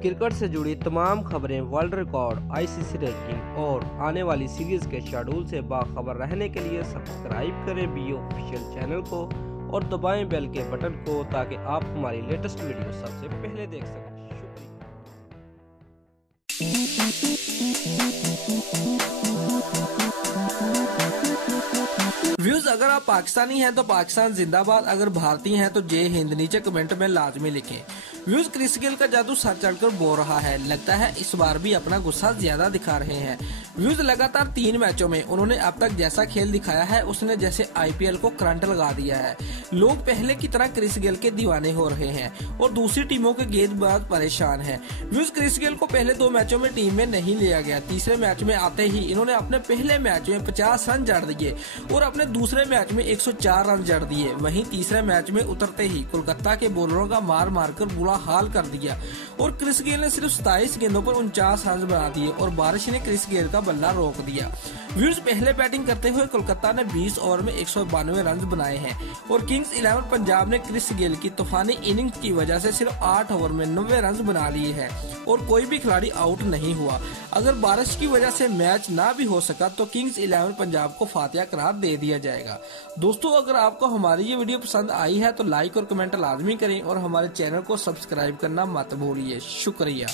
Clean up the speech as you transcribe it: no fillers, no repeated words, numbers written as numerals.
Cricket से जुड़ी तमाम खबरें, वर्ल्ड रिकॉर्ड, आईसीसी रैंकिंग और आने वाली सीरीज के शेड्यूल से बाखबर रहने के लिए सब्सक्राइब करें बी ऑफिशियल चैनल को और दबाएं बेल के बटन को ताकि आप हमारी लेटेस्ट वीडियो सबसे पहले देख सकें। व्यूज, अगर आप पाकिस्तानी हैं तो पाकिस्तान जिंदाबाद, अगर भारतीय हैं तो जय हिंद नीचे कमेंट में लाजमी लिखें। व्यूज, क्रिस गेल का जादू सर चढ़कर बोल रहा है, लगता है इस बार भी अपना गुस्सा ज्यादा दिखा रहे हैं। व्यूज, लगातार 3 मैचों में उन्होंने अब तक जैसा खेल दिखाया है उसने जैसे आईपीएल को करंट लगा दिया है। लोग पहले की तरह क्रिस गेल के दीवाने हो रहे हैं और दूसरी टीमों के गेंदबाज परेशान हैं। व्यूज, क्रिस गेल को पहले 2 मैचों में टीम में नहीं लिया गया। तीसरे मैच में आते ही इन्होंने अपने पहले मैच में 50 रन जड़ दिए और अपने दूसरे मैच में 104 रन जड़ दिए। वहीं तीसरे मैच में उतरते ही कोलकाता के बॉलरों का मार मारकर बुरा हाल कर दिया और क्रिस गेल ने सिर्फ 27 गेंदों पर 49 रन बना दिए और बारिश ने क्रिस गेल का बल्ला रोक दिया। व्यूज, पहले बैटिंग करते हुए कोलकाता ने 20 ओवर में 192 रन बनाए हैं और किंग्स 11 पंजाब ने क्रिस गेल की तूफानी इनिंग्स की वजह से सिर्फ 8 ओवर में 90 रन बना लिए हैं और कोई भी खिलाड़ी आउट नहीं हुआ। अगर बारिश की वजह से मैच ना भी हो सका तो किंग्स 11 पंजाब को फातिहा करार दे दिया जाएगा। दोस्तों, अगर आपको हमारी ये वीडियो पसंद आई है तो लाइक और कमेंट लाजमी करें और हमारे चैनल को सब्सक्राइब करना मत भूलिए। शुक्रिया।